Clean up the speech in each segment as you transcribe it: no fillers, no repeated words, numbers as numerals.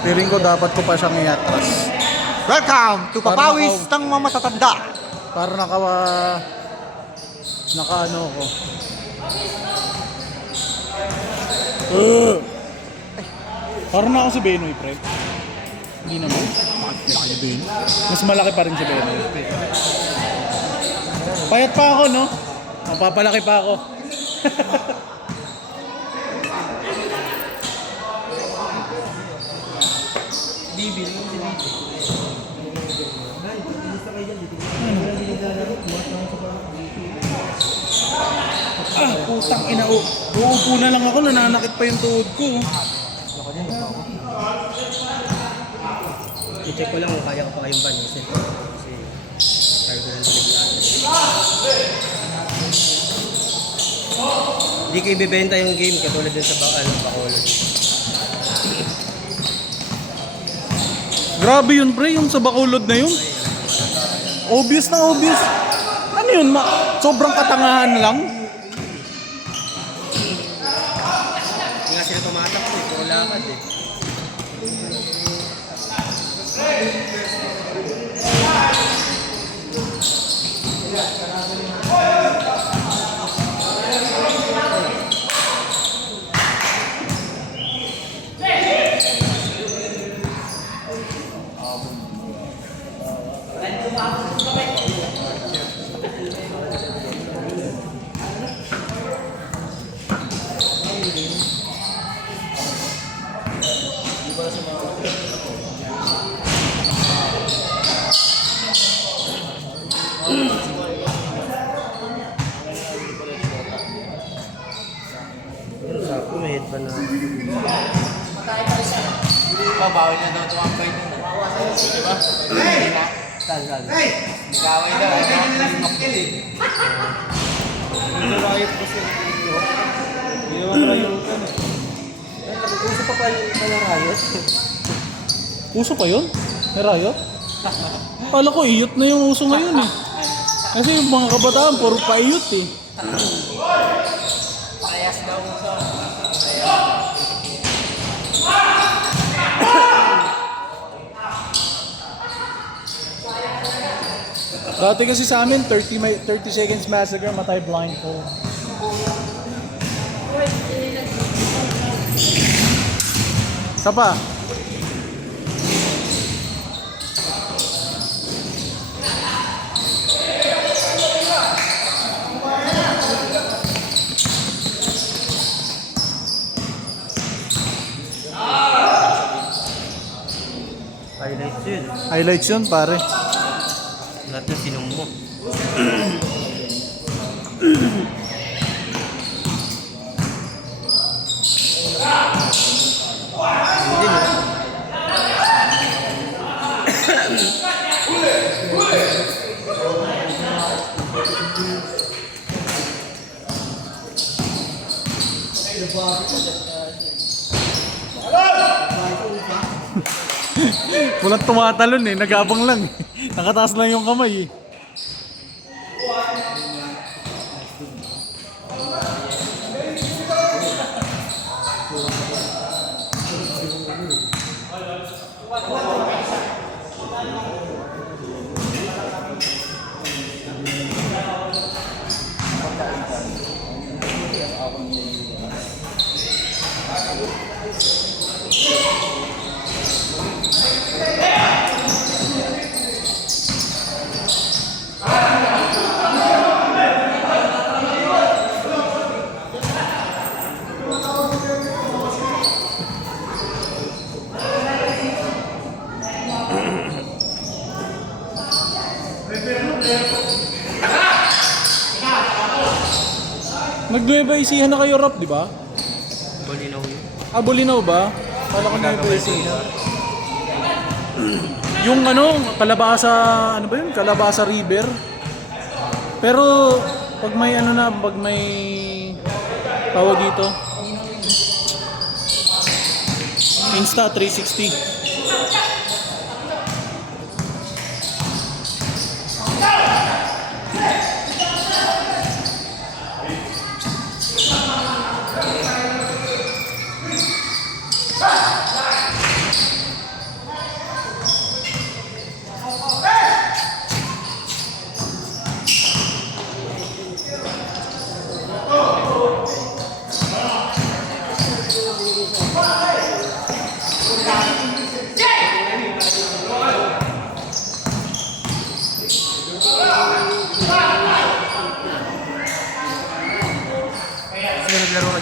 Piling ko dapat ko pa siyang i-atras. Welcome to Papawis ng mga matatanda. Para naka ano ko. Parang na ako si Benoy, pre. Hindi naman. Malaki Benoy. Mas malaki pa rin si Benoy. Payat pa ako, no? Mapapalaki pa ako. Putang ina. Uupo na lang ako, nananakit pa yung tuhod ko. I-check ko lang kung kaya ko pa kayong ban kasi tayo ko ng taliglaan. Hindi ko ibibenta yung game katulad din sa Bacolod. Grabe yun, pre, yung sa Bacolod na yun. Obvious na obvious. Ano yun, sobrang katangahan lang. Hindi nga sila tumatak eh, puro lakad eh. Sapo, may headband na. Bawal na daw tumambay dun. Diba? Saan? Nag-away daw. Ito riot kasi. Hindi naman rayutan eh. Uso pa pala riot. Uso pa yun? May riot? Kala ko iyot na yung uso ngayon eh. Kasi yung mga kabataan, puro pa-iyot eh. Parehas daw uso. Dati kasi sa amin, 30 seconds massacre, matay blindfold. Isa pa. Highlights yun. Highlights yun, pare. Lahat na sinong mo. Hindi na. Walang tumatalon eh, nagabang lang eh. Nakataas lang yung kamay eh. Nag-Nueva Ecija na kayo, Rap, di ba? Bolinaw yun. Ah, Bolinaw ba? Kala ko Nueva Ecija. Yung ano, Kalabasa, ano ba yun? Kalabasa River. Pero, pag may ano na, pag may tawag dito, Insta 360.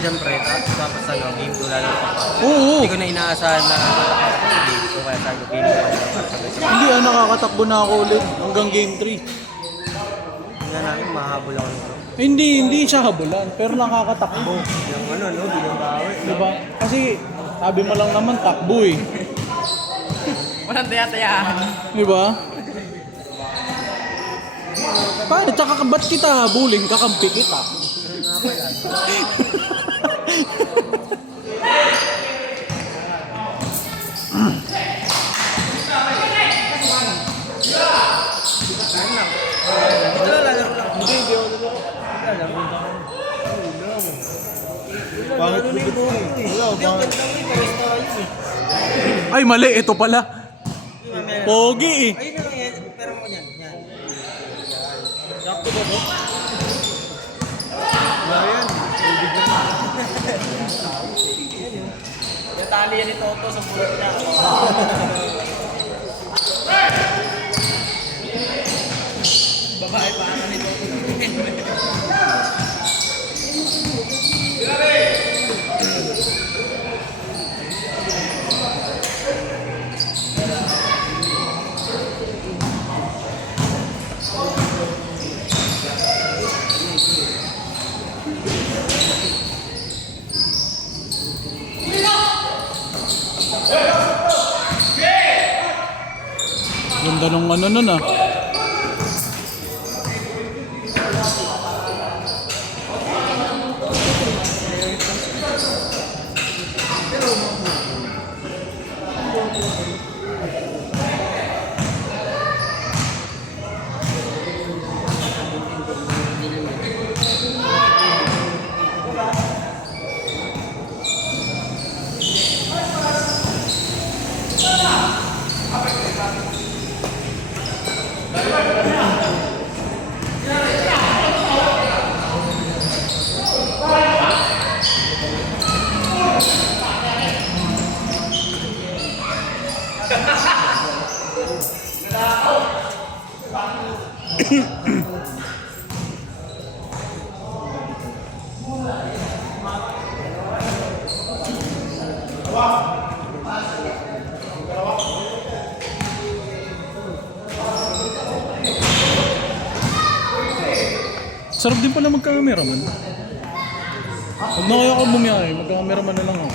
syempre, tapos ano, game 2 lalo pa pa. Oo. Hindi ko na inaasahan na game 2, kaya sabi ko game 1 lang para sa ganito. Hindi nakakatakbo na ako ulit hanggang game 3. Tingnan namin, mahabol ako nito. Hindi siya habulan, pero nakakatakbo. Yung ano, no, bilang bawi. Diba? Kasi sabi mo lang naman takbo eh. Walang taya-tayahan. Diba? Paano? Tsaka ba't kita habulin? Kakampi kita. Ito na, lalaro lang. Hindi ako nalaro. Lalaro lang. Bakit bigit mo eh? Wala, bakit? Ay, mali. Ito pala. Pogi eh. Ayun na lang yan. Pero mo yan. Yan. Sakto ba ba? Wala yan. Natali yan ni Toto sa bulot niya. Babae pa ni Toto. Ganda nung ano nun ah. Sarap din pala magka-cameraman. Huwag na kaya ako bumiyahe, magka-cameraman na lang ako.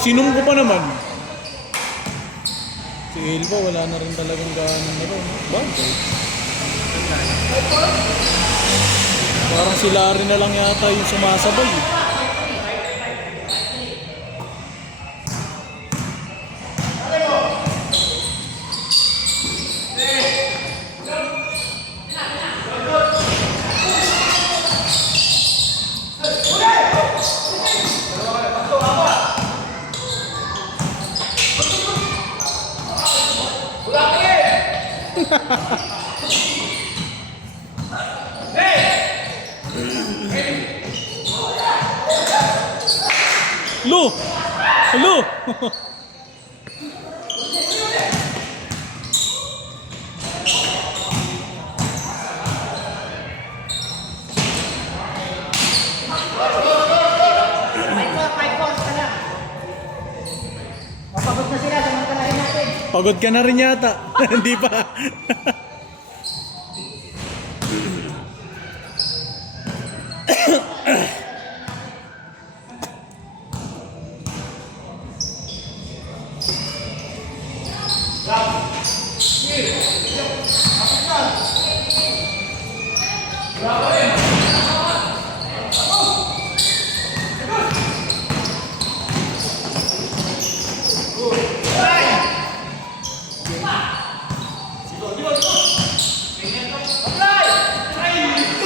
Sinom ko pa naman. Si Elba wala na rin talagang gano'n na rin. Bagay. Parang si Larry na lang yata yung sumasabay. Lu! Lu! Pagod ka na rin yata. Hindi pa.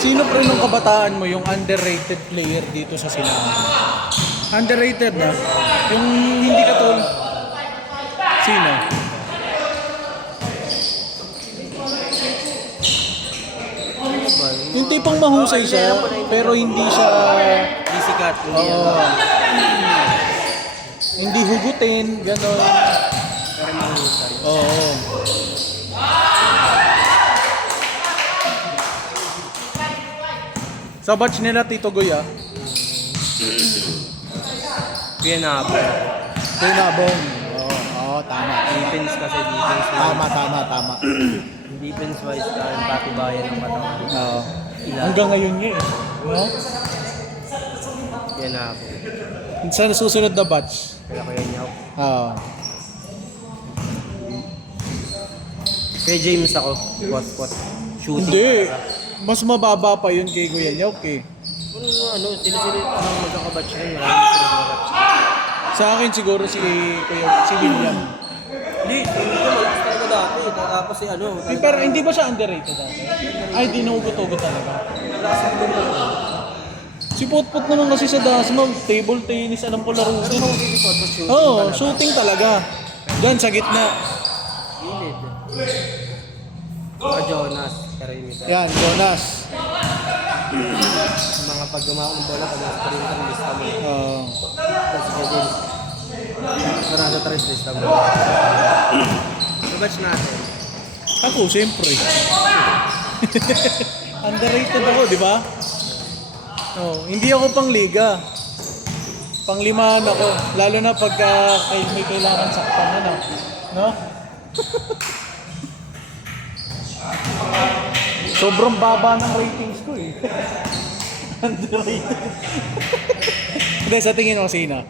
Sino pre nung kabataan mo yung underrated player dito sa Silangan? Underrated na? Yung hindi katulad. Sino? Yung tipong mahusay siya, pero hindi siya... Hindi sikat. Hindi Oo. Hindi hugutin, gano'n. Pero mahusay. Oo. Sa batch nila Tito Goya, Pianabo. Tinabong. Oo, tama. Defense kasi defense. Tama. Defense wise, patibayan ng katawan. Oo. Hanggang ngayon nga eh. No? Pianabo. Sa susunod na batch. Kaya kaya niya ako. Oo. Kay James ako. What? Shooting. Hindi. Mas mababa pa yun kay Kuya Nyok eh. Sila ang magkakabatch rin. Marami sila magkakabatch. Sa akin siguro si William. Hindi malakas talaga dati. Tapos si ano. Pero hindi ba siya underrated dati? Ay, di naugot-ugot talaga. Si Putput naman kasi sa Dasma, table tennis, alam ko laro din. Oo, shooting talaga. Diyan sa gitna. Gilid. Jonas. Perimeter. Yan, Jonas. Mga pag gumawa ng bola, pag nasa perimeter, lista mo. Oo. Tapos kay James. Para sa 3 lista mo. Sa batch natin. Ako, siyempre. Underrated ako, di ba? Oh, hindi ako pang liga. Panglimahan ako. Lalo na pagka may kailangan saktan na, no? No? Sobrang baba ng ratings ko eh. Underrated. Hindi, sa tingin mo, sino?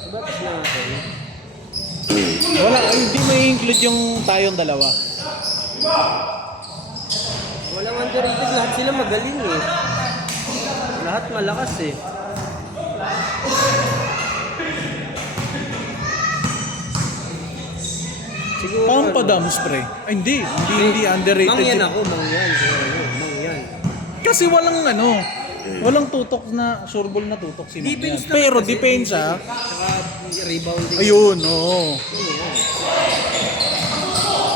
Sa batch natin. Wala, hindi may include yung tayong dalawa. Walang underrated. Lahat sila magaling eh. Lahat malakas eh. Siguro Pang Padams, pre. Ay, hindi underrated. Mangyan ako, mangyan. Mangyan. Kasi walang tutok na, sureball na tutok si Mangyan. Defense naman Pero kasi, depensa, Saka rebounding. ayun, oo.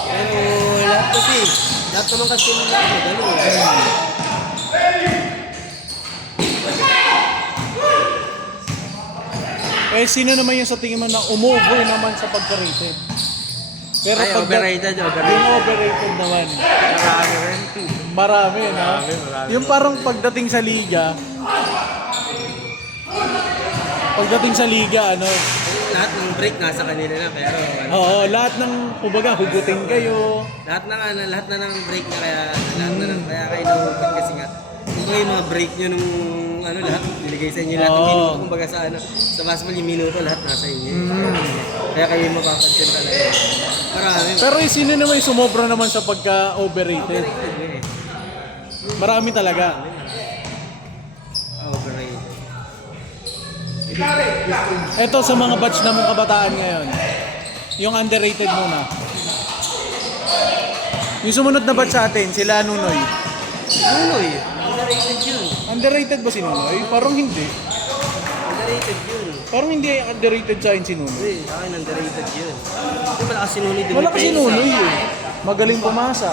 Pero lahat kasi, lahat naman kasi nila magaling eh. Eh, sino naman yung sa tingin mo na umover naman sa pagka-rated? Pero Ay, overrated. Yung overrated naman. Marami rin. Marami, no? Marami. Yung parang pagdating sa liga, Lahat ng break nasa kanila na, pero oo, lahat ng, kumbaga, hugutin kayo. lahat na ng break na kaya kayo nahugot kasi nga. Kumbaga yung mga break nyo nung lahat niligay sa inyo lahat ng Oo. minuto, kumbaga sa basketball yung minuto lahat nasa inyo. Kaya kayo mapapansin talaga. Marami. Pero yung sino naman yung sumobra naman sa pagka-overrated? Marami talaga. Overrated. Ito sa mga batch na mong kabataan ngayon. Yung underrated muna. Yung sumunod na batch sa atin, sila Nunoy. Nunoy, underrated yun. Underrated ba si Nunoy? Parang hindi. Underrated yun. Parang hindi underrated sa akin si Nunoy. Hindi, sa akin underrated yun. Hindi malakas si Nunoy Wala kasi dumipensa. Nunoy eh. Magaling pumasa.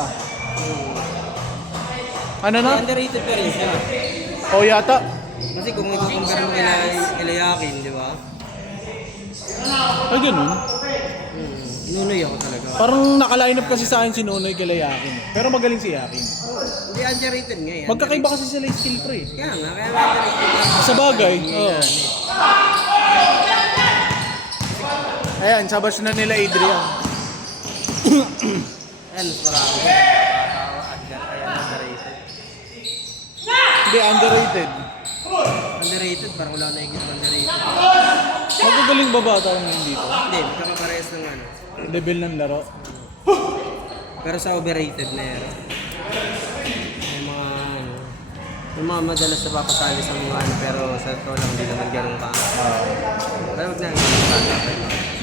Ano na? Underrated pa rin siya. O yata. Kasi kung ikukumpara mo kay Yakin, di ba? Ay ganun. Nunoy ako talaga. Parang naka-line up kasi sa akin si Nunoy kay Yakin. Pero magaling si Yakin. Hindi underrated nga eh. Magkakaiba kasi sila yung skill pre. Kaya underrated nga. Sa bagay, oo. Ayan, sabas na nila Adrian. Ayan, mas marami. Underrated. Hindi, underrated. Underrated, parang wala na higit underrated. Magagaling ba bata ngayon dito? Hindi, magkakaparehas ng ano. Level ng laro. Pero sa overrated na yan. May mga ano, may mga madalas na papasali sa mga ano, pero sa totoo lang hindi naman ganun ka. Pero wag na yung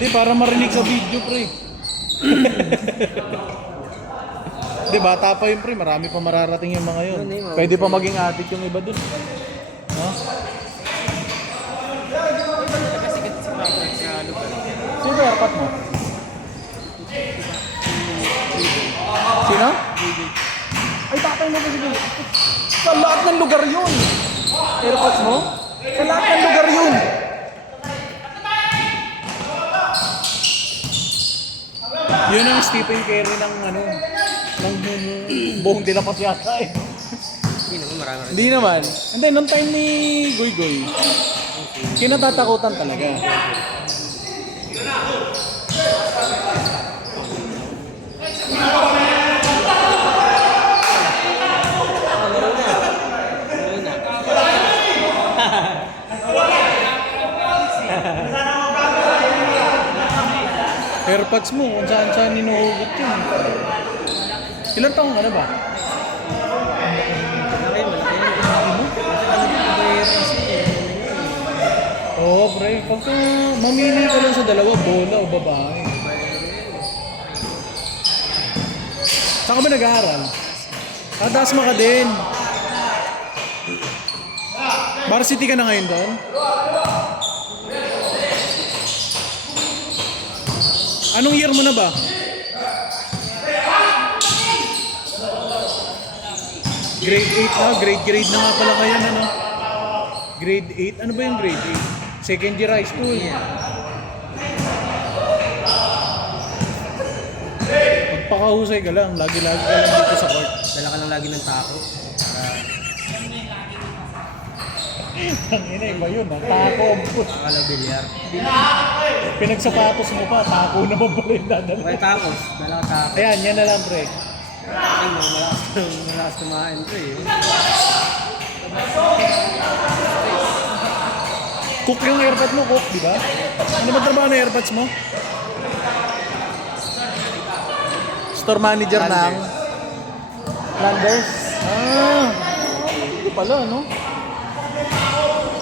Hindi, para marinig sa video, pre. Hindi, bata pa yun, pre. Marami pa mararating yung mga yun. Pwede pa maging addict yung iba dun. No? Sino ba airpot mo? Sino? Ay, tatay mo ba sige? Sa lahat ng lugar yun. Airpods mo? Sa lahat ng lugar yun. Yun ang Stephen Curry ng ano, ng buong dilapas yata eh. Hindi naman marami. Hindi naman. Hindi, nung time ni Goy Goy, kinatatakutan talaga. Airpods mo, kung saan ninuhugot yun. Ilan taong ka na ba? Malaki, malaki yan. Oo, pre. Pagka mamili ka lang sa dalawa, bola o babae. Saan ka ba nag-aaral? Dasma ka din. Varsity ka na ngayon doon? Anong year mo na ba? Grade 8 na, grade na nga pala kaya ano? Grade 8? Ano ba yung grade 8? Second year high school. Magpakahusay ka lang, lagi-lagi ka lang dito sa court. Dala ka lang lagi ng tako. Tangina, iba yun ha, tako ang push. Akala bilyar. Pinagsapatos mo pa, tako naman pala yung dadala. Okay, takos. Dala ka tako. Ayan, yan na lang pre. Ay, malakas kumain ko eh. Cook yung airpods mo, cook, di ba? Ano ba trabaho na airpods mo? Store manager ng Landers. Ah, hindi pala, no?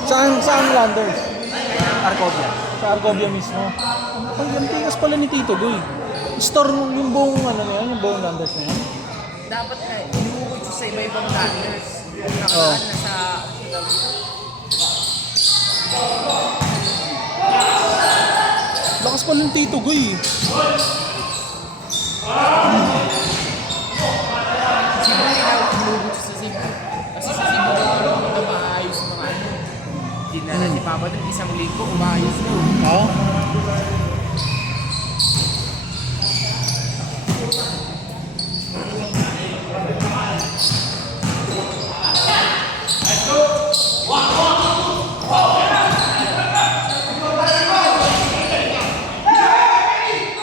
Saan Landers? Arcovia. Sa Argovia mismo. Ay, ang tigas pala ni Tito Goy. Store yung buong ano na yan, yung buong Landers na yan. Dapat nga, inuukot siya sa iba-ibang landers. Yung nakaraan na sa... Lakas pala ng Tito Goy. Cebu, inuukot siya sa Cebu. Kasi sa Cebu na maayos yung mga ano. Dinala si Papa ng isang linggo, umayos na. Ha?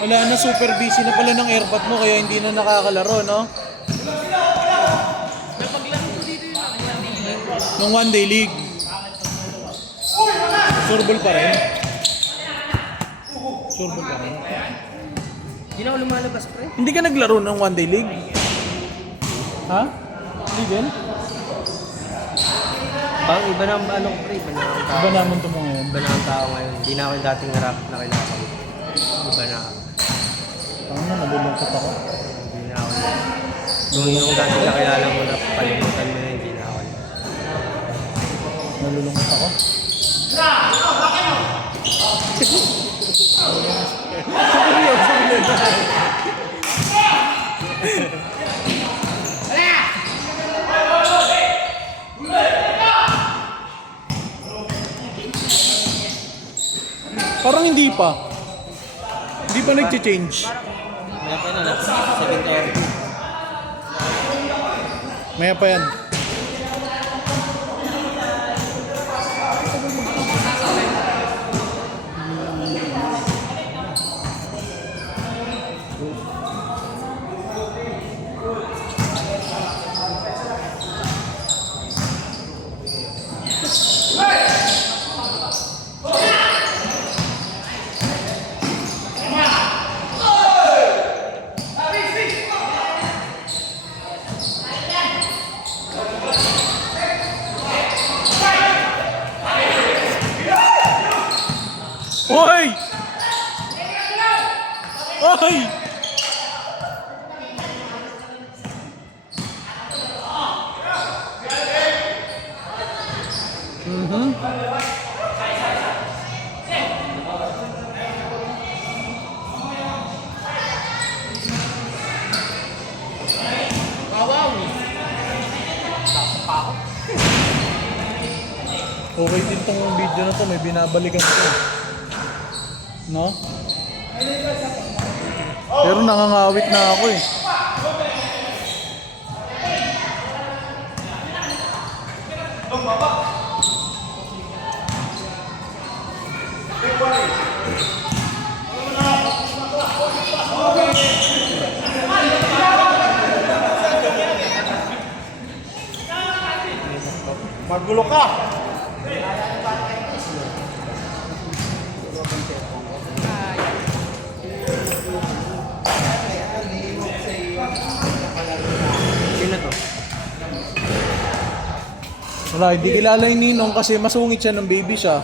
Wala na, super busy na pala ng airpot mo kaya hindi na nakakalaro, no? Napaglaro ko dito yung Nung one day league. Surbol pa rin. Surbol pa rin. Hindi na ako lumalabas, pre. Hindi ka naglaro ng one day league? Ha? Hindi din? Bang iba na ang ano, pre. Iba na ang tao. Iba naman ito mo ngayon. Iba na ang tao ngayon. Hindi na ako yung dating harap na kailangan. Iba na ako. Tama na, nalulungkot ako. Hindi na ako yun. Kung yung dating nakilala mo na palimutan mo na, hindi na ako yun. Nalulungkot ako. Parang hindi pa. Hindi pa nag-change. Kaya pa na, second hour. Maya pa yan. Hoy! Hoy! Wow. Okay din tong video na to, may binabalikan ko. No? Pero nangangawit na ako eh. Magulo ka! Sino to? Wala, hindi kilala yung ninong kasi masungit siya ng baby siya.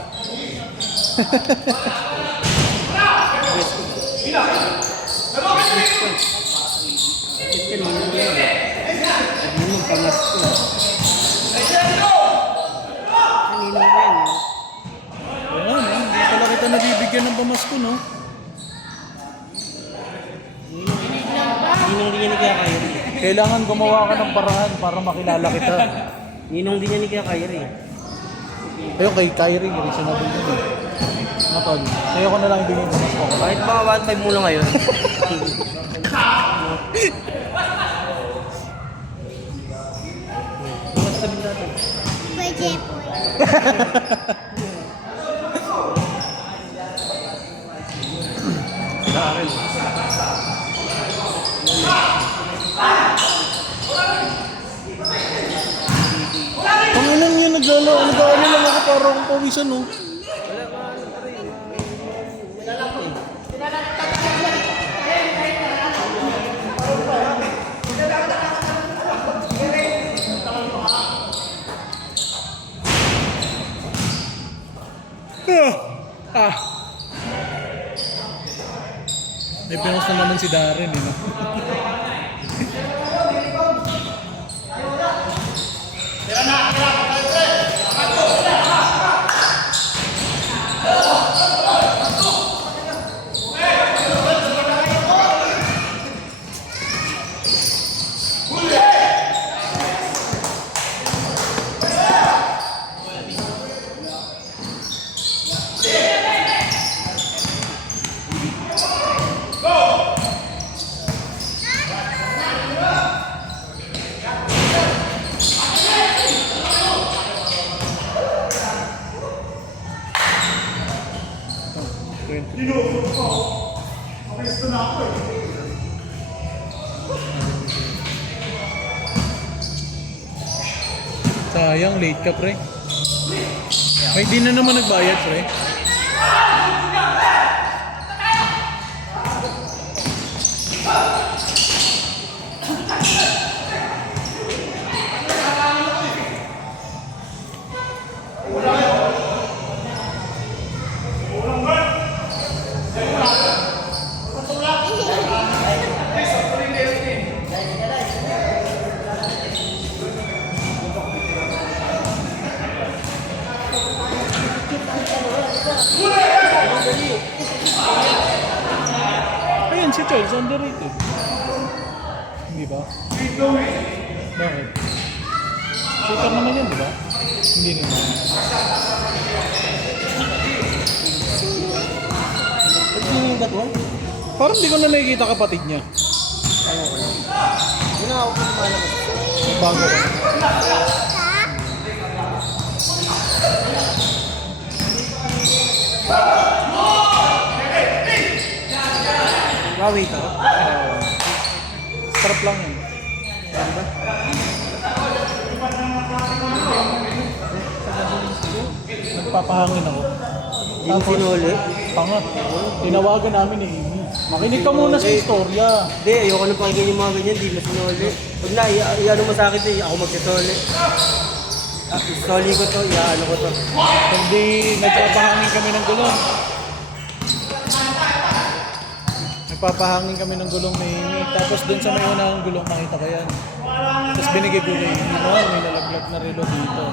Ito ninong mo yan. Ninong pamasko. Ninong mo yan. Oo, no? Hindi pala kita nabibigyan ng pamasko, no? Ninong din yan ni Kuya Kyrie. Kailangan gumawa ka ng paraan para makilala kita. Ninong din yan ni Kuya Kyrie. Ayun kay Kyrie, reasonable yun eh. Matol, sa'yo ko na lang ibigay yung pamasko ko. Kahit mga 1.5 muna ngayon. Mas sabi natin. Pwede po. Darrell. Pangilan yun, nag-aaral lang ako para akong pawisan, no? Ah. May pinost na naman si Darren, eh, no? Sayang, late ka, pre. May di na naman nagbayad, pre. Ayan, si Charles, underrated. Hindi ba? Bakit? Shooter naman yan, di ba? Hindi naman. Ano yung ba't mo? Parang di ko na nakikita kapatid niya. Wala ako kung malabas. Bago. Wawi to? Sarap lang yun. Nagpapahangin ako. Hindi mo sinuli? Tanga. Tinawagan namin ni Amy. Makinig ka muna sa istorya. Hindi, ayoko na pakinggan yung mga ganyan, di mo sinuli. Huwag na, i-ano mo sa akin eh, ako magsisoli. Isoli ko to, i-ano ko to. Hindi nagpapahangin kami ng gulong. Nagpapahangin kami ng gulong ni Amy. Tapos doon sa may unang gulong, makita ko yan. Tapos binigay ko kay Amy, no? May nalaglag na relo dito.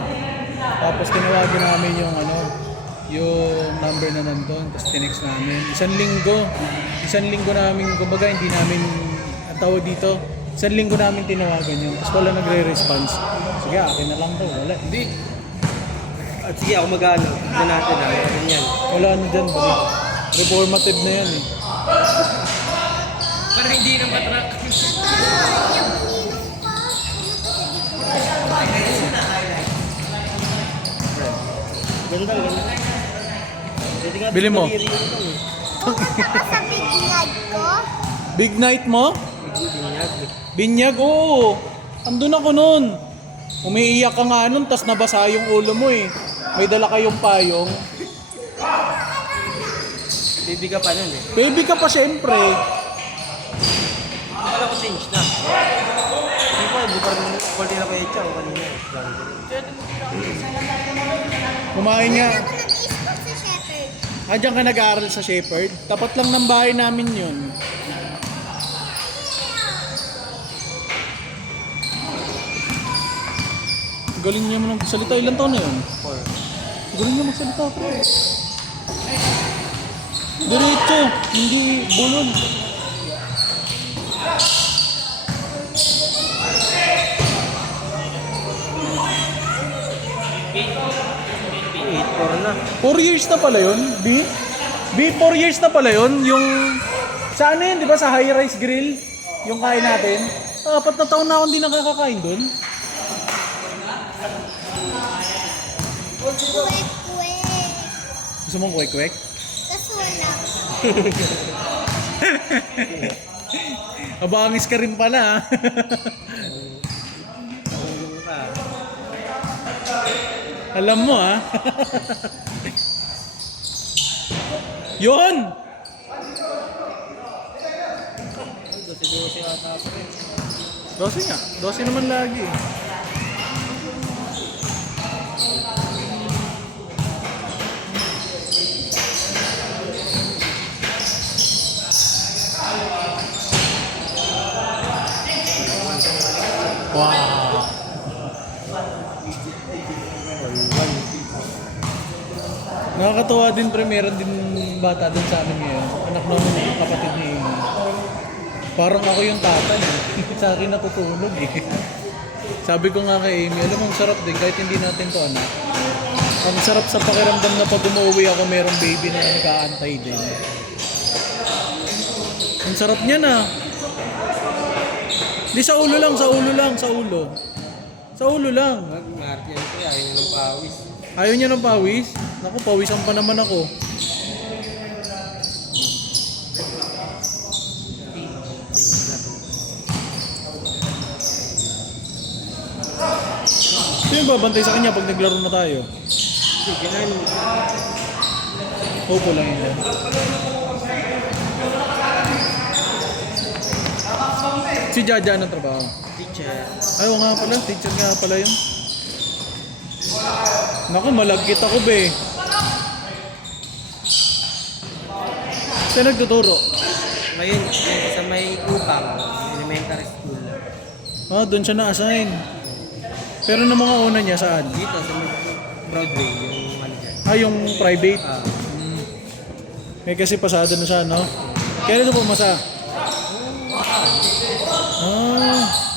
Tapos tinawagan namin yung yung number na nandun. Tapos tinext namin. Isang linggo namin, kumbaga hindi namin, ang tawag dito, isang linggo namin tinawagan yun. Tapos wala nagre-response. Sige, akin na lang daw. Wala. Hindi. At sige, ako mag-ano. Tignan natin ganyan. Wala na dyan. Balik. Reformative na yan eh. Parang hindi na matrack. Ganda. Bili mo. Sa bignag ko. Big night mo? Binyag. Binyag, oo. Andun ako nun. Umiiyak ka nga nun, tas nabasa yung ulo mo eh. May dala kayong payong. Baby ka pa nun eh. Baby ka pa syempre. Akala ko change na. Hindi pa, hindi pa rin kulti na kaya Echa o kanina. Kumain nga. Ako nag-e-sport sa Shepherd. Diyan ka nag-aaral sa Shepherd. Tapat lang ng bahay namin yun. Galing niya mo ng salita. Ilan taon na yun? 4. Galing niya magsalita ko. Diretso, hindi bulon. na. 4 years na pala yun, B? B, 4 years na pala yun, yung... Sa ano yun, di ba? Sa High Rise Grill, yung kain natin. 4 na taon na akong hindi nakakakain dun. Kwek-kwek. Gusto mong kwek-kwek? Kaso wala. Abangis ka rin pala, ha? Alam mo, ha? Yun! Dose nga. 12 naman lagi. Wow! Nakakatawa din pre, meron din bata din sa amin ngayon. Anak ng kapatid ni Amy. Parang ako yung tatay. Sa akin natutulog eh. Sabi ko nga kay Amy, alam mo, ang sarap din kahit hindi natin to anak. Ang sarap sa pakiramdam na pag umuwi ako merong baby na nag-aantay din. Ang sarap niya na. Di sa ulo lang, sa ulo lang, sa ulo. Sa ulo lang. Mag-marty yan ko, ayaw niya ng pawis. Ayaw niya ng pawis? Naku, pawisan pa naman ako. Sino yung babantay sa kanya pag naglaro na tayo? Hindi, ganun. Opo lang yun. Si Jaja ng trabaho. Teacher. Ayaw nga pala, teacher nga pala yun. Naku, malagkit ako be. Saan nagtuturo? Ngayon, sa may Upang, elementary school. Ah, doon siya na-assign. Pero ng mga una niya, saan? Dito, sa may Broadway, yung ano dyan. Ah, yung private. Ah, Eh kasi pasado na siya, no? Kailan na pumasa? Ah.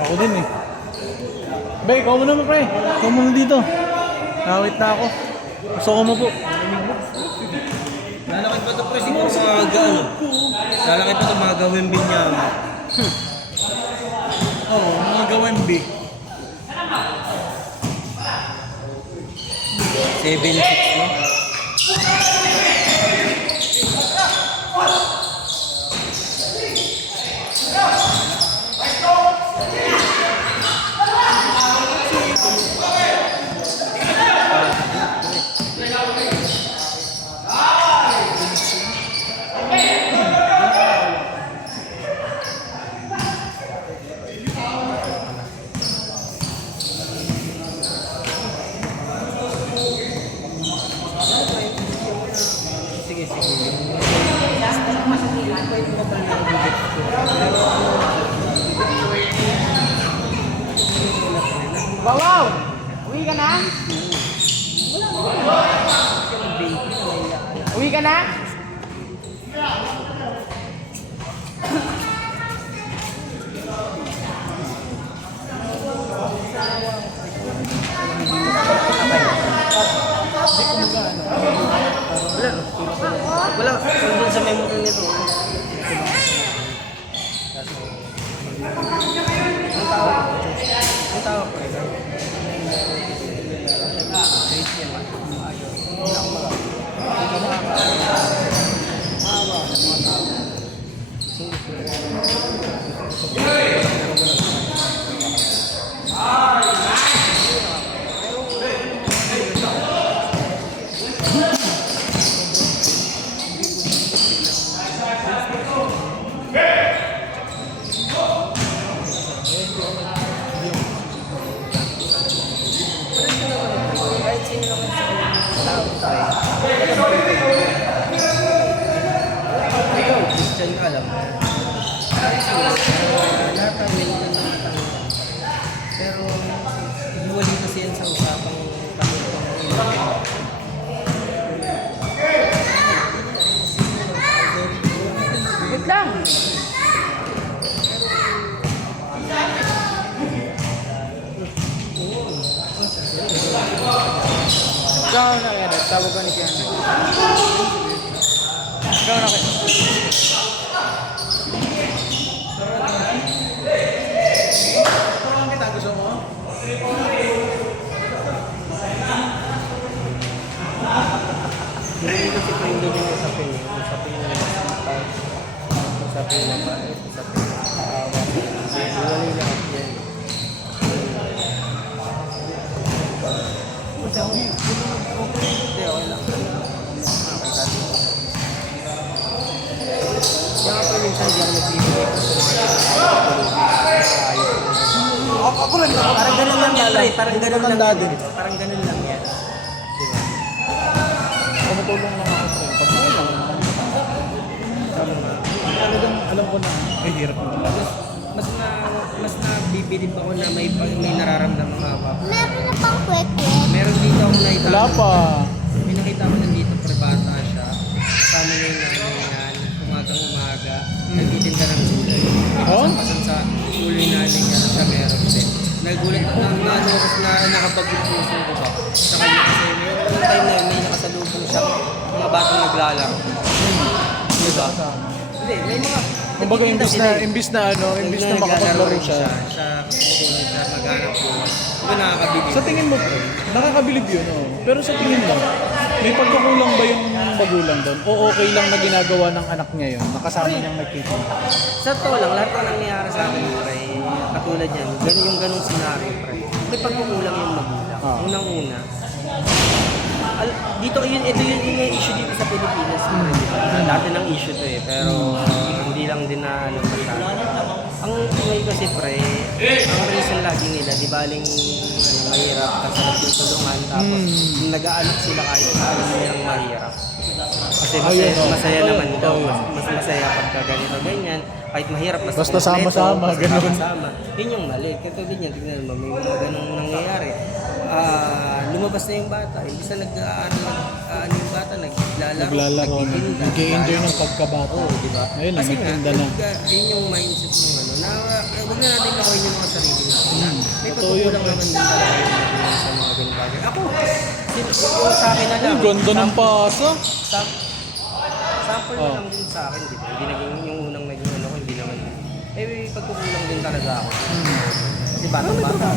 Ako din eh. Be, ikaw muna mo pre. Ikaw muna dito. Nakawit na ako. Gusto ko mo po. mga ano. Lalaki pa ito mga gawin binyama. Oo, mga gawembi. 7'6", no? Sige, sige. Pwede ko pa rin i-budget ko. Wow! Uwi ka na? Uwi ka na? Wala, nandun sa memo ko nito. Ang tao ko eh. Kahit sino naman sa tao tayo. Ikaw, Christian ka alam. Lahat tayo may nananatang. Pero, hiwalay kasi yan sa usapang panginoon. Wait lang! Ikaw na kaya, tawag ka ni Kiana. Ikaw na kaya. Parang kita gusto mo? Hindi kasi pa yung doon yung usapin eh. Usapin yung matay. Usapin yung mabait. Usapin yung awa. Hiwalay lahat yan. Hindi, okay lang. Okay tayo. Kaya nga pa minsan di ako nagbibigay ko sa mga Ako rin. parang ganun lang yan, pre. Parang ganun lang Matanda yan. din. Parang ganun lang yan. Di ba? Tumutulong lang ako sa'yo. Pag may lang naman. Talagang alam ko na, ay hirap mo. Mas nabibilib ako na may nararamdaman mga papa. Meron na pang kwek-kwek. Meron dito akong nakita. Wala pa. May nakita ko nandito, prebata siya. Kasama niya yung nanay niyan, umagang umaga, nagtitinda ng gulay. Oh? Pasan sa ulo yung nanay niya, siya meron din. Nagulat ako na oras na nakapag-puso ko ba sa kanya kasi may time na may nakasalubong siya mga batang naglalaro. Diba? Hindi, may mga Kumbaga, imbis na, eh. imbis na makapaglaro siya. Siya tumutulong siya, maghanap po. Diba nakakabilib? Sa tingin mo, pre, nakakabilib yun, oh. Pero sa tingin mo, may pagkukulang ba yung magulang doon? O okay lang na ginagawa ng anak niya yun? Nakasama niyang nagtitinda? Sa totoo lang, lahat ng nangyayari sa akin, pre, katulad yan, yung ganung scenario, pre. May pagkukulang yung magulang. Ah. Unang-una, ito yung issue dito sa Pilipinas, pre, di ba? Dati ng issue to eh, pero hindi lang din na ano masyado. Ang tingay kasi pre, ang reason lagi nila, di baling mahirap kasi nagtutulungan, tapos nag-aanak sila kahit sa alam nilang mahirap. Kasi masaya, Ayun, oh. masaya naman Ayun, daw, ayun. mas masaya pagka ganito ganyan, kahit mahirap basta Basta kompleto, sama-sama, basta ganun. sama-sama. Yun yung mali. Katulad niyan, tignan mo, may mga ganung nangyayari. Lumabas na yung bata, imbis na ano yung bata, Naglalaro na. nagtitinda, Nag-i-enjoy ng pagkabata. Oo, di ba? Ayun, Kasi nga, nagtinda na. yun yung mindset ng ano, na huwag na natin nakuhin yung mga sarili natin. May Totoo yun, pagkukulang naman din talaga yung magulang sa mga ganung bagay. Ako, yung sa akin na lang. Ang ganda ng pasa. Sa sample Oh. lang din sa akin, di ba? Hindi naging yung unang naging ano ko, hindi naman. Eh, pagkukulang din talaga ako. Kasi batang-bata.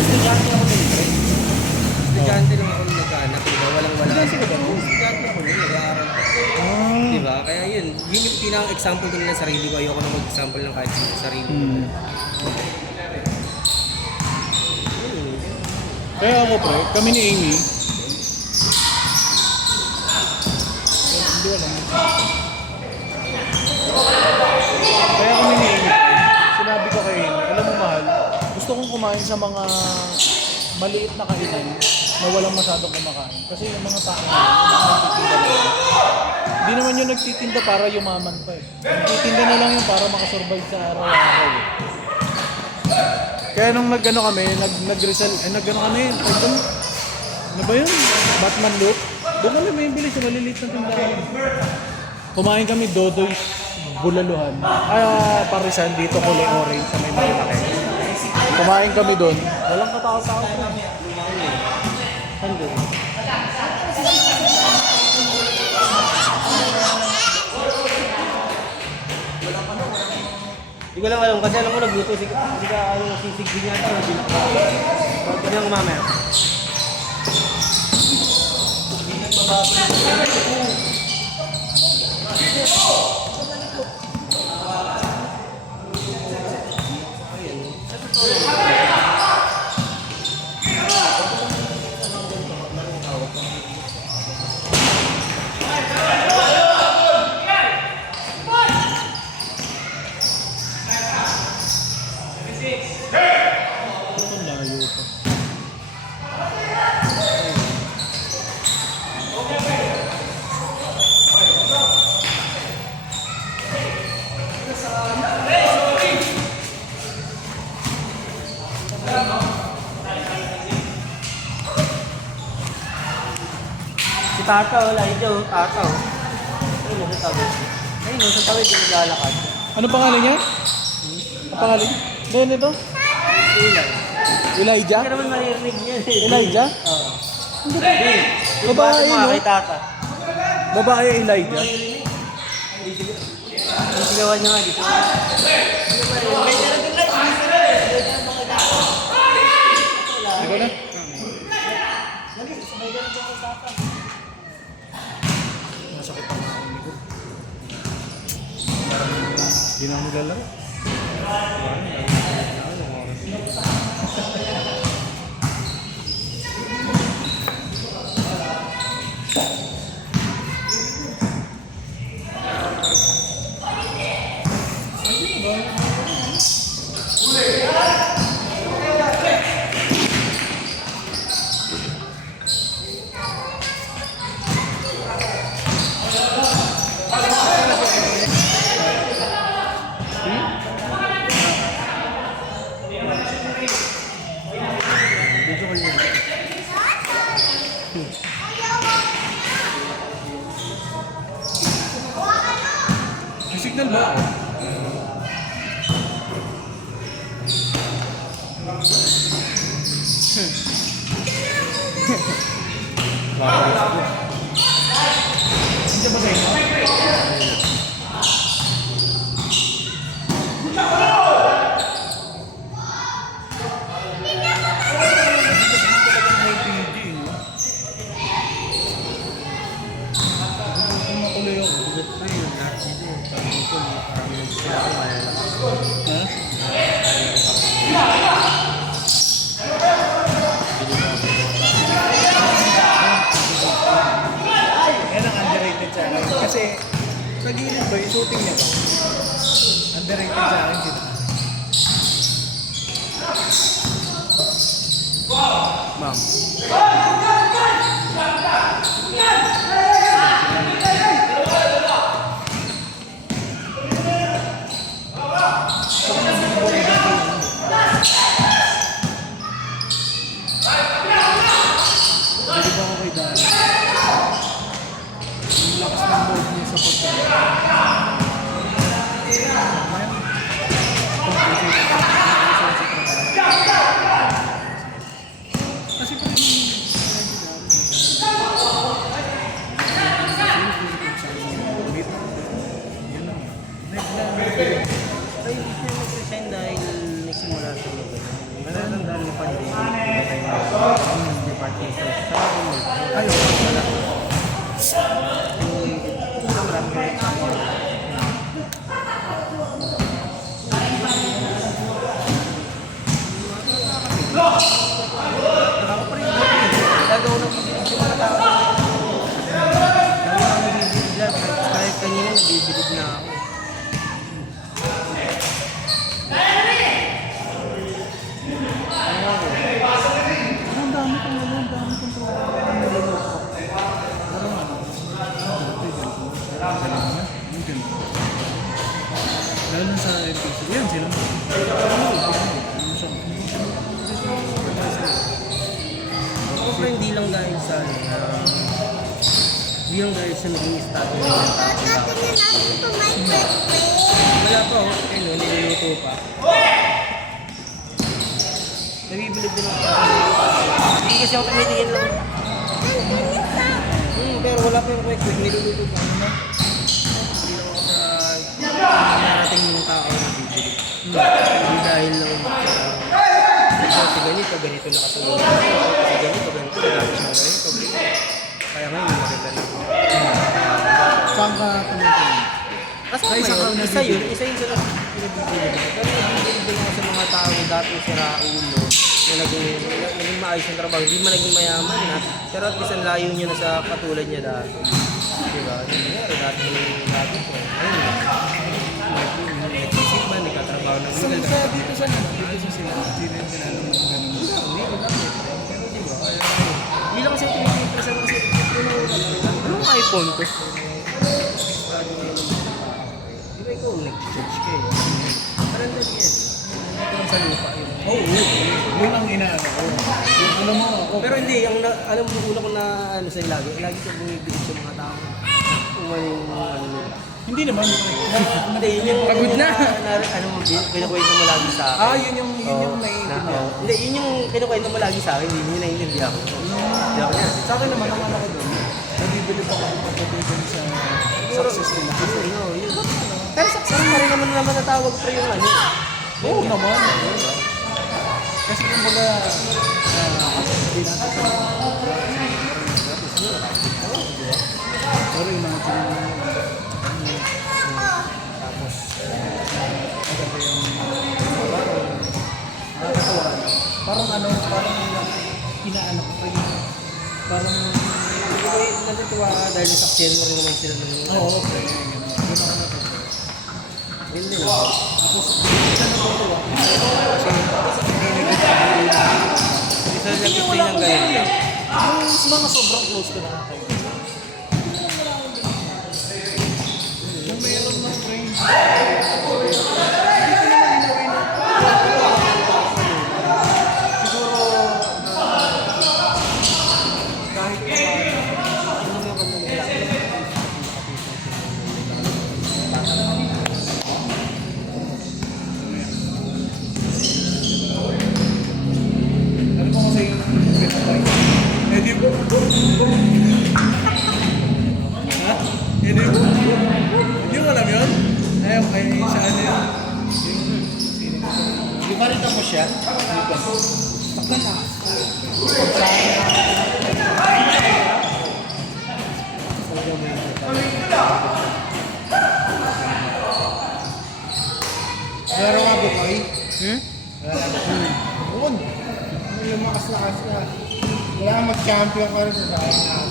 Estudyante ako din, pre. Estudyante lang ako nung nagkahanap, di ba? Walang-wala. Estudyante ako nun, nag-aaral ako. Di ba? Kaya yun yung pinaka-example ko nila sa sarili ko. Ayoko na mag-example ng kahit sa sarili ko. Kaya ako pre, kami ni Amy, hindi alam. Kaya kami ni Amy, sinabi ko kay Amy, alam mo mahal, gusto kong kumain sa mga maliit na kainan na walang masyadong kumakain. Kasi yung mga tao na nagtitinda na yun, hindi naman yung nagtitinda para yumaman pa eh. Nagtitinda na lang yung para makasurvive sa araw-araw eh. Kaya nung nag-ano kami, nag-resell, nag-ano kami, ano ba yun? Batman loop? Doon kami may bili sa maliliit na tindahan. Kumain kami Dodoy's Bulaluhan. Parisan dito, kulay orange sa may malaki. Kumain kami doon. Walang katao-tao. Saan doon? Hindi ko lang alam kasi alam ko nagluto si sisigil niya ito. Hindi lang mamaya. Ang layo pa. Si Tata, wala ito. Tata. Ayun, nasa tabi. Ayun, nasa tabi, pinaglalakad. Ano pangalan niya? Ang pangalan? Ano ito? Elijah? Hindi ka naman maririnig niya. Elijah? Oo. Babae, Yung bata mo, no? kay Tata. Babae Elijah. Yung sigawan niya nga dito. Ikaw na? Masakit ang ulo ko. Hindi na ako naglalaro. May signal ba ako? Hindi ba sa inyo? May PG, no? Makuloy ako. Ha? Yan ang underrated sa akin. Kasi sa gilid ba, yung shooting niya ba? Underrated sa akin sila. Ma'am. Hindi ba ako kay Dani? Yung lakas ng loob niya sa kasi nabibilib na ako. Ang dami kong ano, ang dami kong niluloko. Parang ano, yung ganito. Lalo na sa NPC. Yan sila. Pero hindi lang dahil sa hindi lang dahil sa naging estado ng Tatingin natin kung may kwek-kwek. wala pa ako, ano, niluluto pa. Nabibilib din ako. Hindi kasi ako tumitingin lang. Pero wala pa yung quick niluluto pa. Hindi lang ako sa narating ng tao na bibilib. Hindi dahil lang si ganito na kasunod. Si ganito, dami siyang ganito. Kaya ngayon, makita na. Saan ka tumitingin? Kasama yun, isa yun sa pinabibilib. Pero nabibilib din ako sa mga tao dati sira ulo na naging maayos yung trabaho. Hindi man naging mayaman na, pero at least ang layo niya na sa katulad niya dati. Diba? Dati ko. Ayun. Nagsisip man, nagkatrabaho ng Sa legal. dito sa ano? Dito sa sila. Sino yung ginagawa mo ganun? Hindi, wala. Pero diba? Hindi lang kasi tinitintrasan kasi anong iPhone to? Di ba ikaw nag-search ka eh? Parang dali yan. Ito lang sa lupa yun. Oo, yun ang inaano ko. Yung ano mo, ako. Pero hindi, alam mo, una ko na ano sa'yo lagi ka bumibilig sa mga tao. Kung ano yung ano nila. Hindi naman. Hindi, yun yung Pagod na. ano mo, kinukwento mo lagi sa akin. Yun yung naiintindihan. Hindi, yun yung kinukwento mo lagi sa akin, hindi mo naiintindihan ko. Hindi ako yan. Sa akin naman, ang ano ko doon, nabibilib ako pagdating sa success nila. Kasi, yun. Pero success pa rin naman matatawag pa yung ano. Oo naman. Kasi kung baga, hindi natin sa pero yung mga tingin mo, tapos, maganda yung nakakatawa. Parang ano, parang inaanak ko kayo. Parang, Natutuwa ka dahil nasaksiyan mo rin naman sila ng oo, okay. Yun ako natutuwa. yun din. Tapos, isa natutuwa. Isa lang gusto nilang ganyan. Yung mga sobrang close ko na kayo. Kung meron ng range, siguro, kahit ano mo kasi yung pinapay? Eh di ba? Ha? Eh di ba? Hindi mo alam yun? Ayaw kayo sa ano yun? Di ba rin tapos siya? Di ba? Taklan na. Pero nga ba kayo? Doon. Lumakas-lakas ka. Wala mag-champion ka rin sa sayang.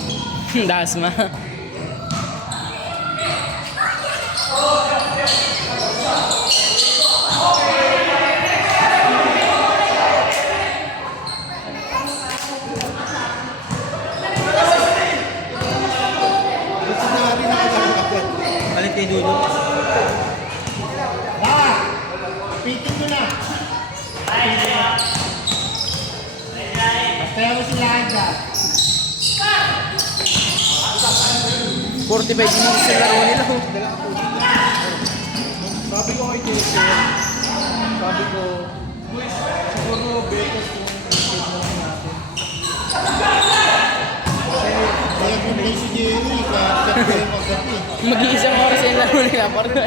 Dasma. Gusto na rin nakakapit. Palit kay Dudo. Pitin mo na. Basta mo sila agad. 45 minutes yung laro nila. Sabi ko kay Jesse, sabi ko, siguro better kung i-save na lang natin. Kaya kung may si Jerry, kaya check ko yung magabi. Mag-iisang oras yung laro nila. Parang Reply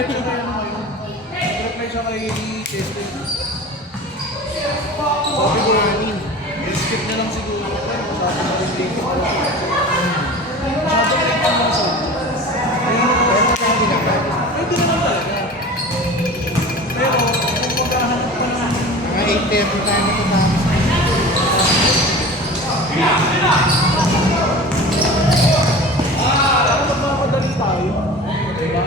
siya kay Jesse. Sabi ko, skip na lang siguro. Sabi ko rin dito. Sabi ko rin dito. Hindi naman talaga. Pero, kung maghahanap ka ng Mga 8:30 tayo matutapos. magmamadali tayo, diba?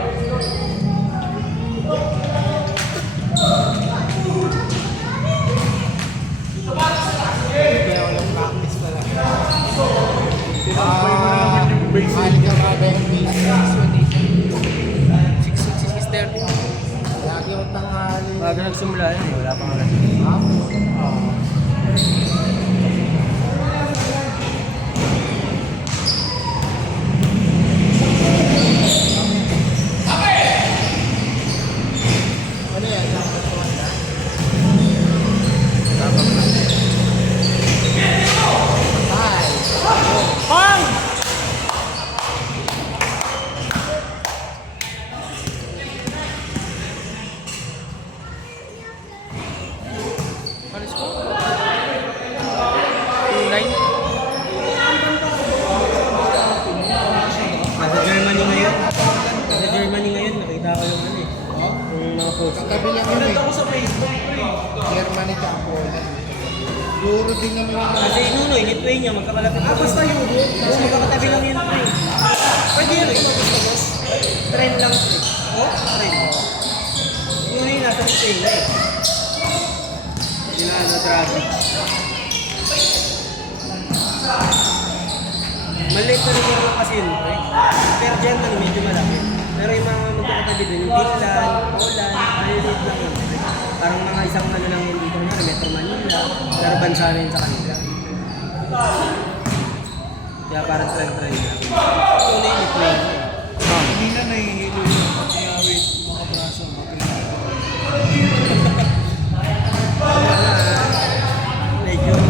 6:30. Lagi yung tanghali. Bago nagsimula yun eh, wala pang alas. Ano yan? Dapat ko na. Ay! Ano score? 2-9. Nasa Germany ngayon. Nasa Germany ngayon, nakita ko yung ano eh. Yung mga post. Katabi lang yun eh. sa Facebook, Germany ka Poland. Euro din naman yung Kasi Nunoy, Lithuania, magkakalapit na. Basta yun. Oo, magkakatabi lang yun eh. Pwede yun eh. Trend lang eh. Oh? Trend. Nunoy nasa Lithuania eh. Sila ano, Dragic. Maliit na rin yung kasi yun eh. Pero Germany medyo malaki. Pero yung mga magkakatabi doon, yung Finland, Poland, maliit lang yun. Parang mga isang ano lang yun dito, Metro Manila, pero bansa na yun sa kanila. Kaya parang trend-trend lang. Ito na yun, Lithuania. Hindi na nahihilo yung pag-iawit mga braso. Medyo ano,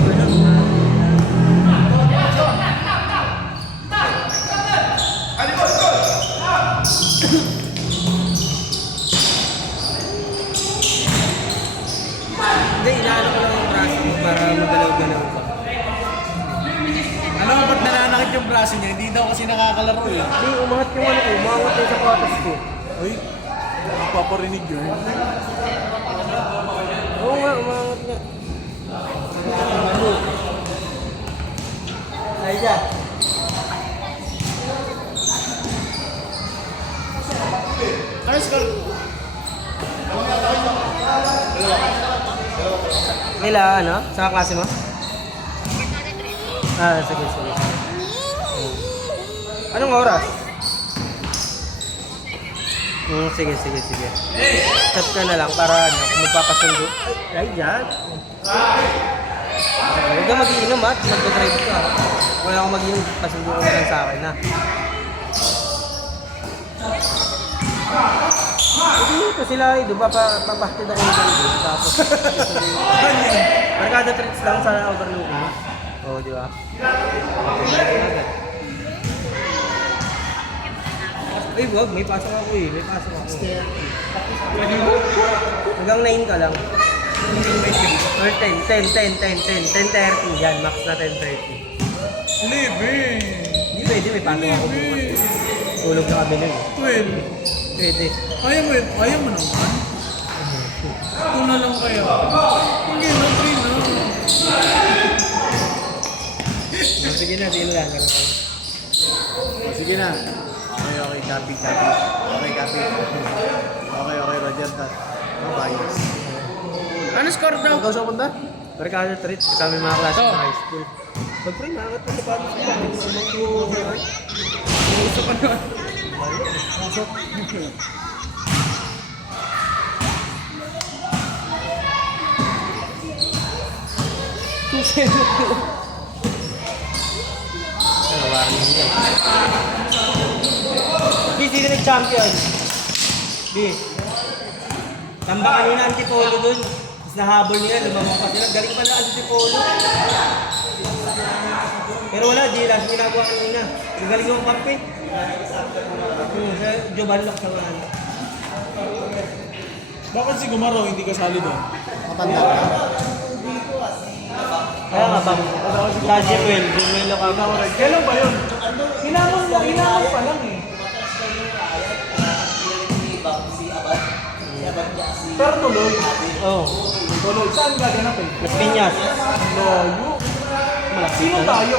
hindi, inaano ko lang yung braso ko para magalaw-galaw ko. Ano ba't nananakit yung braso niya? Hindi daw kasi nakakalaro eh. Hindi, umangat yung ano ko, umangat yung sapatos ko. Uy, napaparinig yun. Oo nga, umangat nga. Ay, siya. Ano score? Kila, ano? Sa klase mo? Ah, sige, sige. Anong oras? Sige, sige, sige. Chat ka na lang para ano, kung magpapasundo. Ay, dyan. Huwag kang mag-iinom at mag-drive ka. Wala akong mag-iinom, pasundo ka lang sa akin ha. Dito sila, doon ba papahtid ako yung ganito. Tapos, Barkada tricks lang sa overlooking. Oo, di ba? Ay, wag. May pasok ako eh. May pasok ako. Hanggang 9 ka lang. Or 10, 10:30. Yan, max na 10:30. Libre! Hindi pwede, may pasok ako bukas. Tulog na kami nun. 12. Pwede. Ayaw mo naman. Ito na lang kaya. Hindi na, 3 na. Sige na, sige lang. Sige na. Okay, copy. Okay, copy. Okay, Roger that. Mabayos. Ano score daw? Ikaw sa punta? Barkada tricks kasama yung mga klase Oh. sa high school. Pag pre, nakakot ko sa patos ko. Gusto ko naman. Ano, warning yan. Di, sino nag-champion? Di. Tamba kanina antipolo dun. Tapos nahabol nila, lumamang pa sila. Galing pala antipolo. Pero wala, di lang ginagawa kanina. Yung galing yung kampe. Sa Joban Lock sa mga. Bakit si Gumaro hindi kasali doon? Matanda ka. Kaya nga, Bam. Sa Jepuel, Jepuel Lock ako. Kailan ba yun? Hinamon pa lang eh. Pero tuloy. Oo. Tuloy. Saan gaganapin? Las Piñas. Layo. Sino tayo?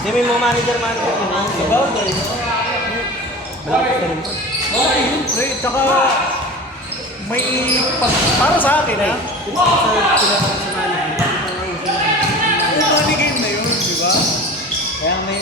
Di may mga manager ko na. Sabagay. Malakas ka rin pa. Okay, yun pre. Tsaka may para sa akin ha. Yung money game na yun, di ba? Kaya may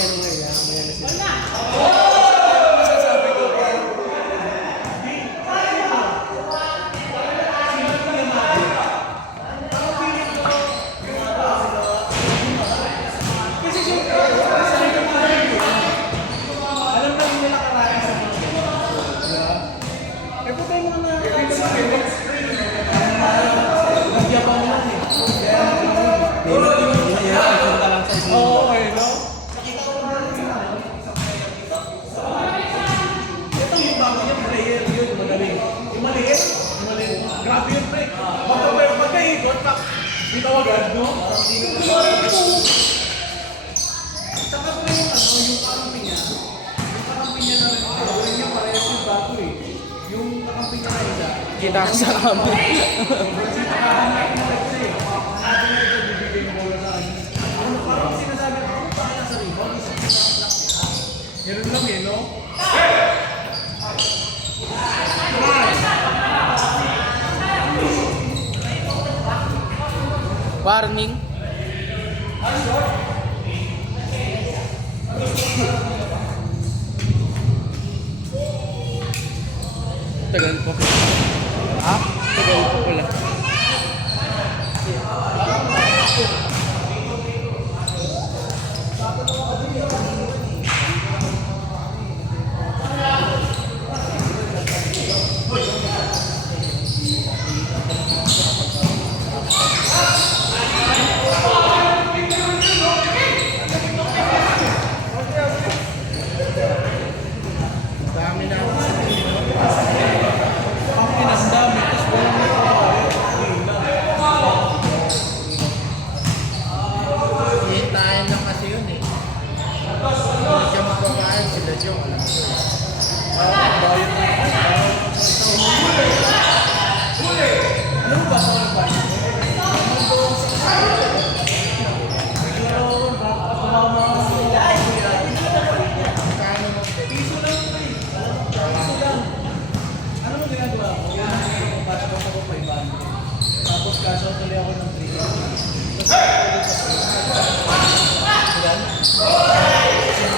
Pagka-ikot, bitaw agad, no? Tsaka po yung ano, yung kakampi niya. Yung kakampi niya na rin, yun yung parehas yung bago eh. Yung kakampi niya na isa. Kita ko sa kami. Ganun lang eh, no? Warning. Tagal po. Ha? Tagal po pala. Dami na ako sa Ang inasdami, tapos walang Hihintayin lang kasi yun eh. Hindi siya magbabayad sila Jong. Alam ko. bayad na. Ano ba sa mga bayad? Kano mo? Piso lang ito eh. Piso lang. Ano mo ginagawa ko? Yan ang pasok ako 500. Tapos cash out tuloy ako ng 3.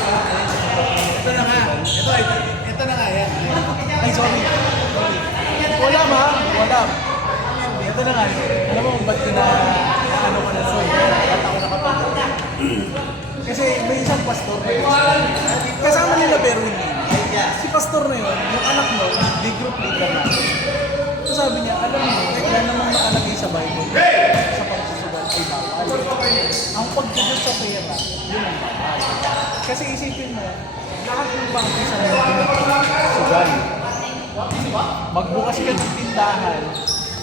Ito na nga. Ito na nga yan. Ay, sorry. Wala ma. Wala. Ito na nga. Alam mo kung ba't ko na ano ko na sorry. Ba't ako nakapunta? Kasi may isang pastor na yun. Kasama nila pero hindi. Si pastor na yun, yung anak mo, di group leader na. So sabi niya, alam mo, wala namang nakalagay sa Bible. Sa pagsusugal ay bawal. Ang pagkagod sa pera, yun ang bawal. Kasi isipin mo, lahat ng bangko sa sugal. Magbukas ka ng tindahan,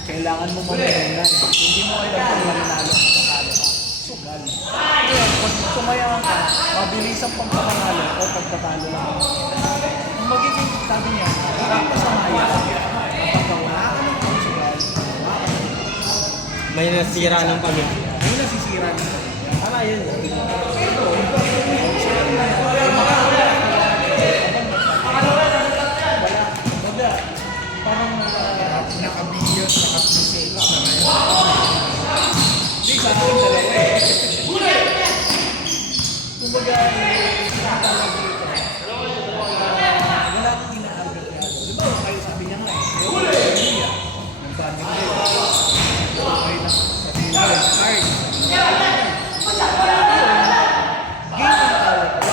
kailangan mo mamayanan. Hindi mo alam kung mananalo o patalo ka. Sugal. Ngayon, pag sumayahan ka, mabilis ang pagkakanalo o pagkatalo lang. Ang magiging, sabi niya, hindi pa sa maya. Kapag wala ka ng pagsugal, wala ka ng May nasira ng pamilya. may nasisira ng pamilya. Tama yun. Wala. Parang Naka-billion, naka-pisay na ngayon. hindi sa akin dalawa eh. Kumbaga, tawag dito. Wala akong ina-agad. Di ba, kayo sabi niya nga eh. Wala yung pamilya. Yung banding day. Okay na. Sabi niya, art. Game ang tawag ko.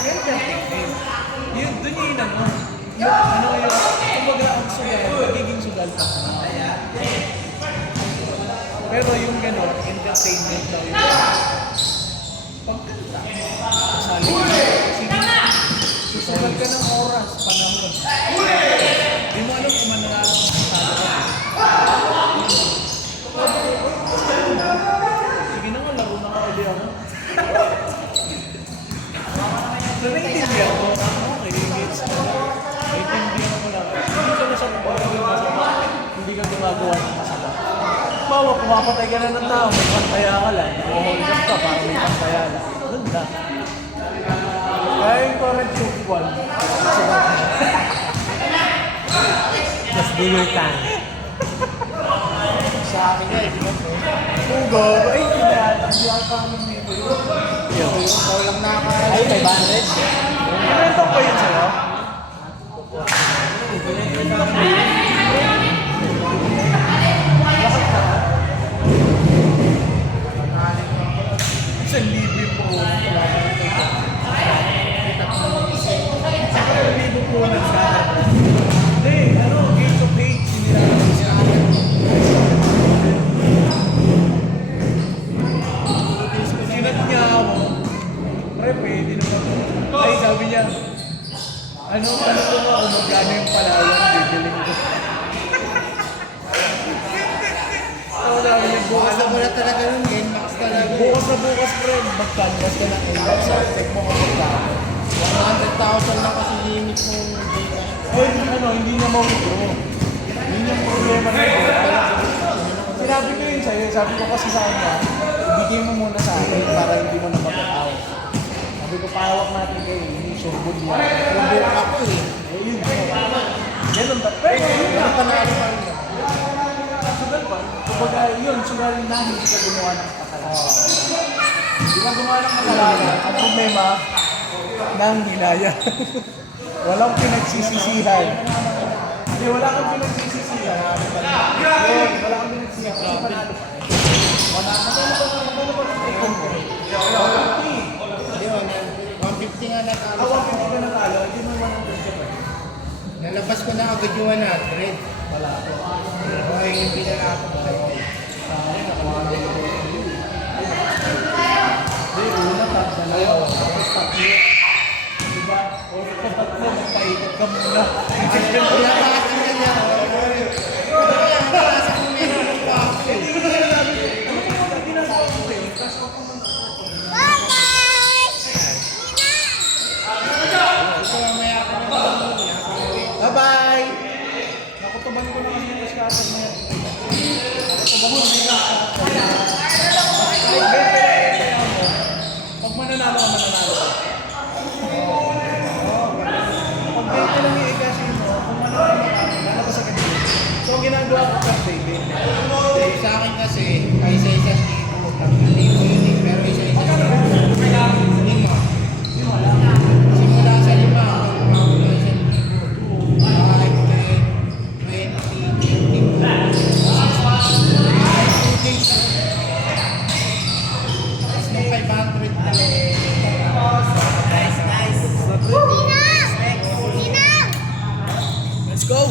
Entertainment. Yun, dun yung inano. Yung, ano yung, kumbaga ang sugal, magiging sugal pa. Pero yung gano'n, entertainment daw yun. Pagkanta, kasali ka. Sige, susugal ka ng oras, panahon. Di mo alam kung mananalo ka sa talo ka. Sige na nga, laro na ka ulit ako. So, naiintindihan ko. Okay, gets ko. Naiintindihan ko lang. Hindi ka na sa pagkakawin masama. Hindi ka gumagawa ng masama. Bawa, pumapatay ka na ng tao, may pantaya ka lang. Hold up ka para may pantaya lang. Doon na. Kaya yung correct soup one. Just do your time. Sa akin nga, hindi mo po. Pugo, ay, hindi ako kami nito. Ikaw lang nakakaya. Ay, 500. Rento pa yun sa'yo? Isang libo po. Isang libo po nagkakaroon. Hindi, ano, Gates of Hate, sinilang siya. Sinat niya ako. Pre, pwede naman. Ay, sabi niya, ano ko nga kung magkano yung palawan, bibiling ko. Bukas na wala talaga nun, NMAX talaga. Bukas na bukas, pre, mag-canvas ka ng NMAX. Check mo kung magkano. 100,000 lang kasi limit mong data. Ay, hindi niya ma-withdraw. Yun yung problema na ito. Sinabi ko yun sa'yo, sabi ko kasi sa kanya, ibigay mo muna sa akin para hindi mo na mag-out. Sabi ko, pahawak natin kayo, hindi surbod mo. Nabuk ako eh. Eh, yun. Ganun ba? Pero yun na. Panalo pa rin. Sugal pa. Kumbaga, yun, sugal na hindi ka gumawa ng kasalanan. Hindi ka gumawa ng kasalanan. Ang problema, nang hinaya. Walang pinagsisisihan. Hindi, wala kang pinagsisisihan. Yun, wala kang pinagsisisihan. Kasi panalo pa. Wala kang magkano ba take home ko? 150. Yun, 150 nga natalo. 150 ka natalo, hindi mo 100 ka pa. Nalabas ko na agad yung 100. Wala ko. Okay, hindi na ako sa'yo. Hindi, una tapos na lang. Tapos tatlo. Diba? O tatlo, magpaikot ka muna. Wala pa kasi na niya. Kaya nga, nasa kong meron pa ako eh. Gusto mamaya ako na mamaya. Bye-bye! Nakutuban ko na kasi yung iskatan na yan. Nakutuban ko na yung iskatan. Kahit 20 lang yung sayaw mo, pag mananalo ka, mananalo ka. Pag 20 lang yung ikasin mo, kung mananalo ka, lalabas sa kanila. So, ang ginagawa ko per day, 20. Sa akin kasi, ay isa-isang libo. 3,000 yun eh. Pero isa-isang libo. 5. Simula sa 5, hanggang sa 1,000 libo. 5, 10, 20, 50. 2 days. Tapos ng 500 na. Let's go!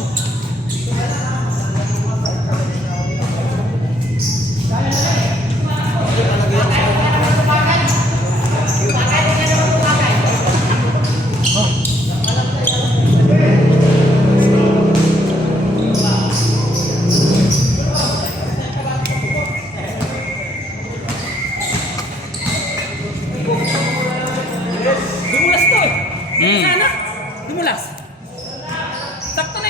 Dumulas to eh. Sana. Dumulas. Sakto na